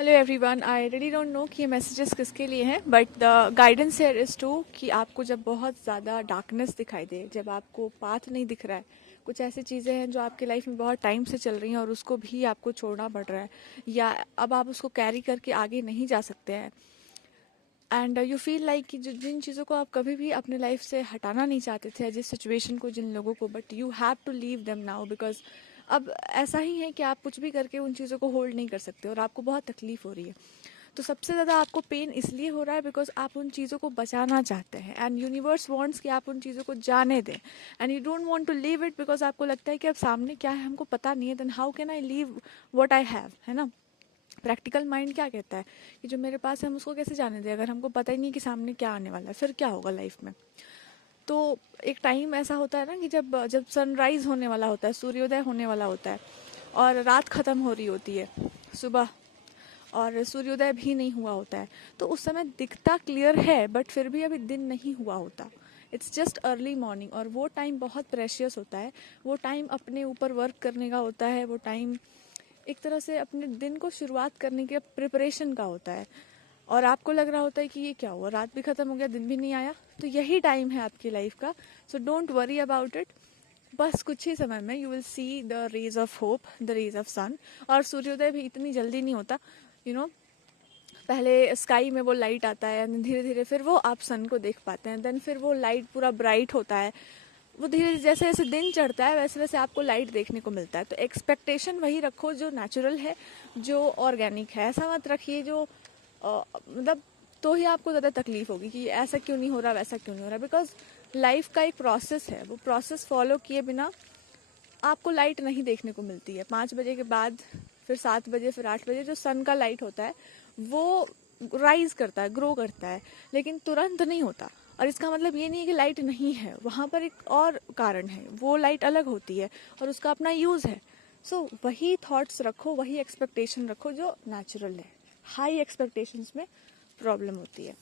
Hello everyone, I really don't know कि ये messages किसके लिए हैं, but the guidance here is to कि आपको जब बहुत ज़्यादा डार्कनेस दिखाई दे, जब आपको पाथ नहीं दिख रहा है, कुछ ऐसी चीज़ें हैं जो आपके लाइफ में बहुत टाइम से चल रही हैं और उसको भी आपको छोड़ना पड़ रहा है, या अब आप उसको कैरी करके आगे नहीं जा सकते हैं, एंड यू फील लाइक कि जिन चीज़ों को आप कभी भी अपने लाइफ से हटाना नहीं चाहते थे, जिस सिचुएशन को, जिन लोगों को, but you have to leave them now because अब ऐसा ही है कि आप कुछ भी करके उन चीज़ों को होल्ड नहीं कर सकते और आपको बहुत तकलीफ हो रही है। तो सबसे ज़्यादा आपको पेन इसलिए हो रहा है बिकॉज आप उन चीज़ों को बचाना चाहते हैं, एंड यूनिवर्स वांट्स कि आप उन चीज़ों को जाने दें, and you don't want to leave it because आपको लगता है कि अब सामने क्या है हमको पता नहीं है, then how can I leave what I have, है ना। प्रैक्टिकल माइंड क्या कहता है कि जो मेरे पास है हम उसको कैसे जाने दें, अगर हमको पता ही नहीं कि सामने क्या आने वाला है, फिर क्या होगा लाइफ में। तो एक टाइम ऐसा होता है ना कि जब जब सनराइज होने वाला होता है, सूर्योदय होने वाला होता है और रात ख़त्म हो रही होती है, सुबह, और सूर्योदय भी नहीं हुआ होता है, तो उस समय दिखता क्लियर है बट फिर भी अभी दिन नहीं हुआ होता। इट्स जस्ट अर्ली मॉर्निंग, और वो टाइम बहुत प्रेशियस होता है। वो टाइम अपने ऊपर वर्क करने का होता है, वो टाइम एक तरह से अपने दिन को शुरुआत करने के प्रिपरेशन का होता है, और आपको लग रहा होता है कि ये क्या हुआ, रात भी खत्म हो गया, दिन भी नहीं आया। तो यही टाइम है आपकी लाइफ का, so don't worry about it. बस कुछ ही समय में you will see the rays of hope, the rays of sun. और सूर्योदय भी इतनी जल्दी नहीं होता, यू नो। पहले स्काई में वो लाइट आता है, धीरे धीरे फिर वो आप सन को देख पाते हैं, देन फिर वो लाइट पूरा ब्राइट होता है, वो धीरे जैसे जैसे दिन चढ़ता है वैसे वैसे आपको लाइट देखने को मिलता है। तो एक्सपेक्टेशन वही रखो जो नेचुरल है, जो ऑर्गेनिक है। ऐसा मत रखिए जो मतलब, तो ही आपको ज़्यादा तकलीफ होगी कि ऐसा क्यों नहीं हो रहा, वैसा क्यों नहीं हो रहा, बिकॉज लाइफ का एक प्रोसेस है, वो प्रोसेस फॉलो किए बिना आपको लाइट नहीं देखने को मिलती है। 5 बजे के बाद, फिर 7 बजे, फिर 8 बजे जो सन का लाइट होता है वो राइज करता है, ग्रो करता है, लेकिन तुरंत नहीं होता। और इसका मतलब ये नहीं है कि लाइट नहीं है, वहाँ पर एक और कारण है, वो लाइट अलग होती है और उसका अपना यूज़ है। सो वही थॉट्स रखो, वही एक्सपेक्टेशन रखो जो नेचुरल है। हाई एक्सपेक्टेशंस में प्रॉब्लम होती है।